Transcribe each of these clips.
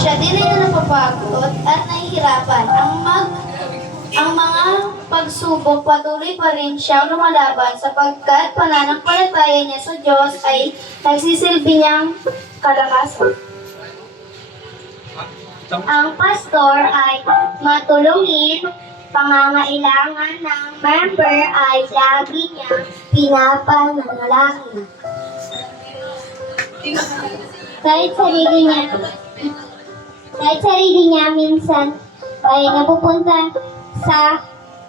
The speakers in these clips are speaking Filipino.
siya din ay napapagod at nahihirapan. Ang mga pagsubok patuloy pa rin siyang lumalaban sapagkat pananampalataya niya sa Diyos ay nagsisilbi niyang kalakasan. Ang pastor ay matulungin, pangangailangan ng member ay lagi niyang pinapanalangin. Kahit sarili niya minsan ay napupunta sa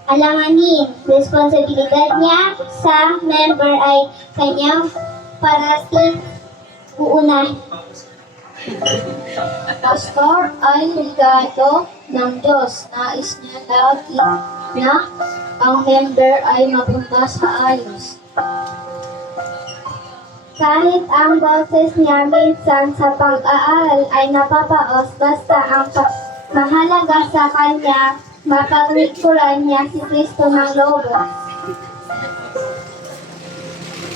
alanganin. Responsibilidad niya sa member ay kanyang parating uunahin. Pastor ay regalo ng Diyos. Nais niya lagi na ang member ay mapunta sa ayos. Kahit ang boses niya minsan sa pag-aaral ay napapaos, basta ang mahalaga sa kanya, mapaglingkuran niya si Kristo ng lobo.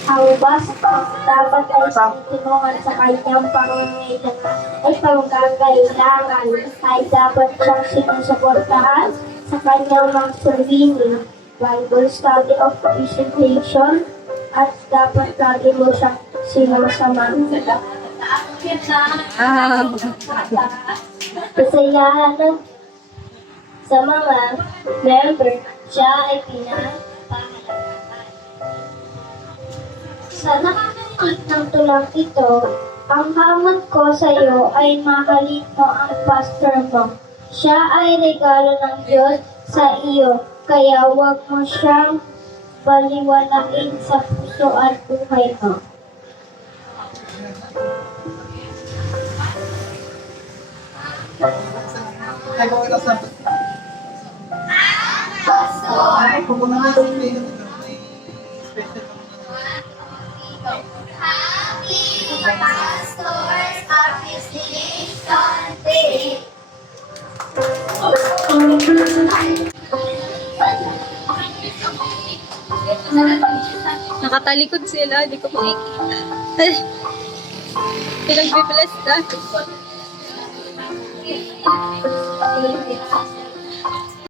Ang basta dapat ay tinungan sa kanyang pangangailangan ay dapat siyang sinusuportahan sa kanyang mga servini, Bible study of presentation, at dapat lagi mo siyang sinusamahan. Kasayahan sa mga member, siya ay pinapahalagahan. Sa nakikinig ng tulang ito, ang hamon ko sa iyo ay mahalin mo ang pastor mo. Siya ay regalo ng Diyos sa iyo, kaya huwag mo siyang baliwalain sa puso at buhay mo. Happy Pastor's Appreciation Day! Nakatalikod sila, di ko makikita. Pinagbibless na.